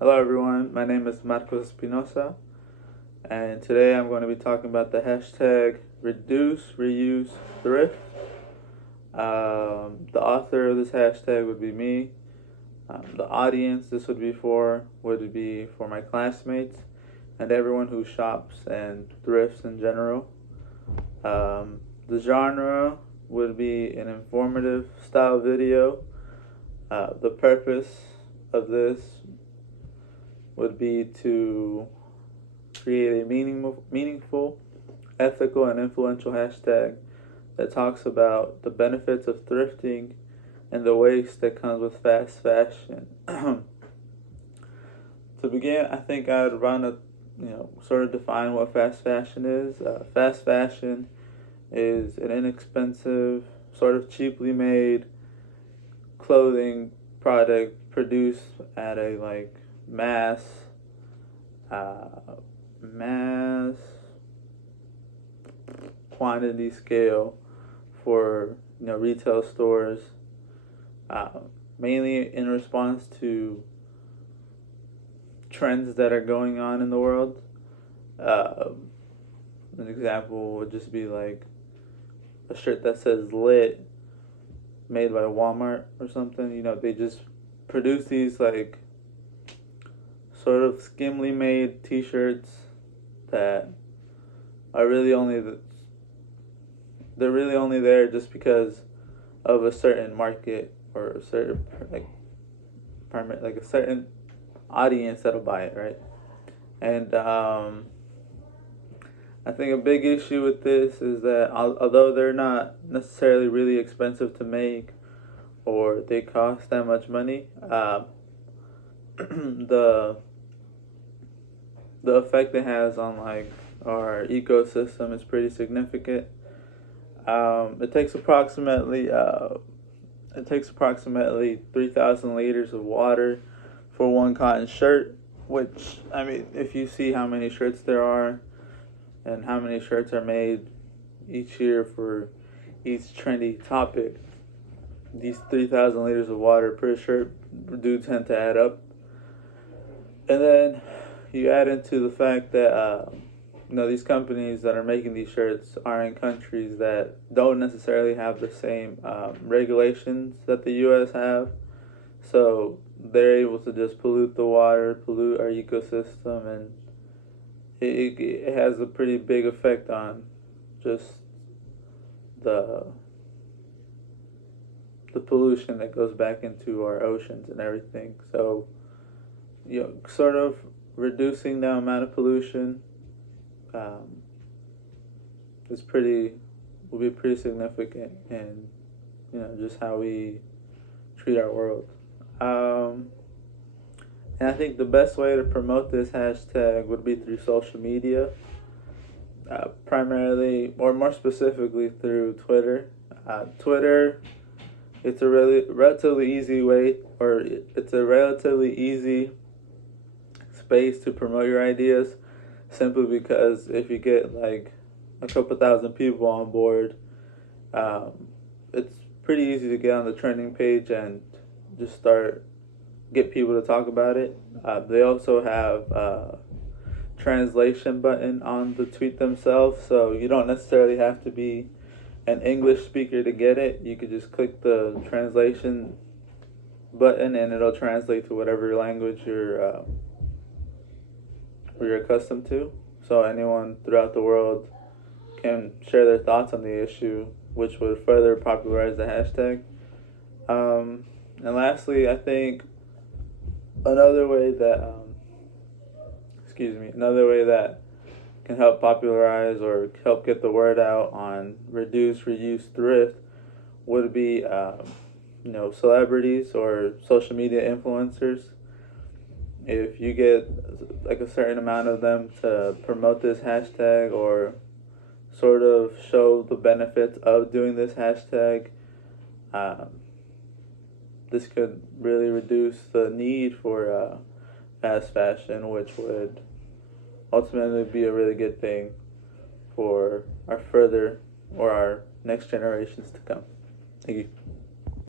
Hello everyone, my name is Marcos Espinosa, and today I'm going to be talking about the hashtag reduce, reuse, thrift. The author of this hashtag would be me. The audience this would be for my classmates and everyone who shops and thrifts in general. The genre would be an informative style video. The purpose of this would be to create a meaningful, ethical, and influential hashtag that talks about the benefits of thrifting and the waste that comes with fast fashion. To begin, I think I'd want to, sort of define what fast fashion is. Fast fashion is an inexpensive, sort of cheaply made clothing product produced at a mass mass quantity scale for retail stores, mainly in response to trends that are going on in the world. An example would just be like a shirt that says "lit," made by Walmart or something. They just produce these sort of skimmily made T-shirts that are they're really only there just because of a certain market or a certain a certain audience that'll buy it, right? And I think a big issue with this is that although they're not necessarily really expensive to make or they cost that much money, the effect it has on our ecosystem is pretty significant. It takes approximately 3,000 liters of water for one cotton shirt. Which, I mean, if you see how many shirts there are and how many shirts are made each year for each trendy topic, these 3,000 liters of water per shirt do tend to add up. And then you add into the fact that these companies that are making these shirts are in countries that don't necessarily have the same regulations that the U.S. have, so they're able to just pollute the water, pollute our ecosystem, and it has a pretty big effect on just the pollution that goes back into our oceans and everything. So, sort of reducing the amount of pollution will be pretty significant in just how we treat our world. And I think the best way to promote this hashtag would be through social media, primarily or more specifically through Twitter. Twitter, it's a relatively easy way, or it's a relatively easy space to promote your ideas, simply because if you get a couple thousand people on board, it's pretty easy to get on the trending page and just get people to talk about it. They also have a translation button on the tweet themselves, so you don't necessarily have to be an English speaker to get it. You could just click the translation button and it'll translate to whatever language you're accustomed to. So anyone throughout the world can share their thoughts on the issue, which would further popularize the hashtag. And lastly, I think another way that can help popularize or help get the word out on reduce, reuse, thrift would be celebrities or social media influencers. If you get a certain amount of them to promote this hashtag or sort of show the benefits of doing this hashtag, this could really reduce the need for fast fashion, which would ultimately be a really good thing for our next generations to come. Thank you.